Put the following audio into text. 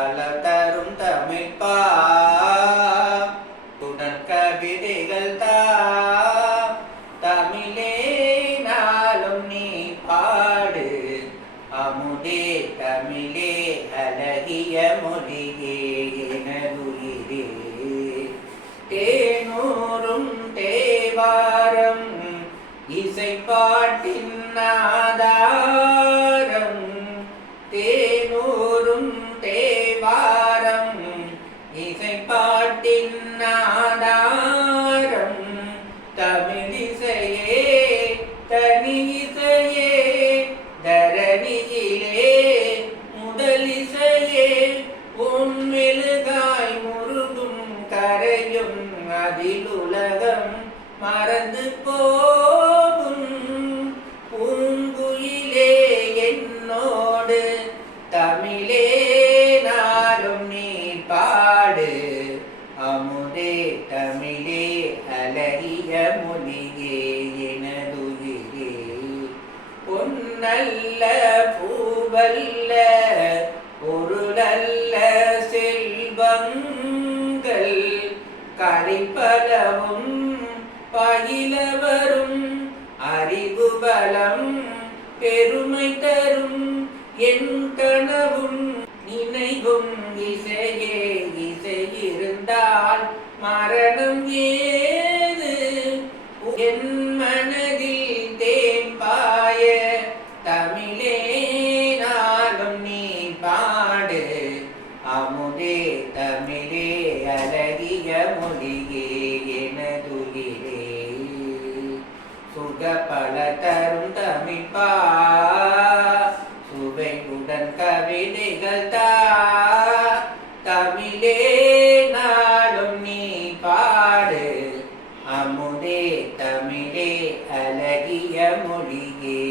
பல தரும் தமிழ்ப்பா உடன் கவிதைகள் தமிழே நாளும் நீ பாடு அமுதே தமிழே அழகிய மொழியே எனதுயிரே தேனூரும் தேவாரம் இசைப்பாட்டின் ஆதாரம் தேனூரும் தேவாரம் இசைப்பாட்டின் ஆதாரம் தமிழிசையே தனி இசையே தரணியிலே முதலிசையே உன்மெழுகாய் முருகும் கரையும் அதில் உலகம் மறந்து போகும் பூங்குயிலே என்னோடு தமிழே நாளும் நீ பாடு அமுதே தமிழே அழகிய மொழியே எனதுயிரே பொன்னல்ல பூவல்ல பொருளல்ல செல்வங்கள் கரைப்பலவும் பயிலவரும் அறிவு பலம் பெருமை தரும் என் கனவும் நினைவும் இசையே இசை இருந்தால் மரணம் ஏது என் மனதில் தேம்பாய தமிழே நாளும் நீ பாடு அமுதே தமிழே அழகிய மொழியே எனதுயிரே சுக பல தரும் தமிழ்ப்பா சுவையுடன் கவிதைகள் தமிழே நாளும் நீ பாடு அமுதே தமிழே அழகிய மொழியே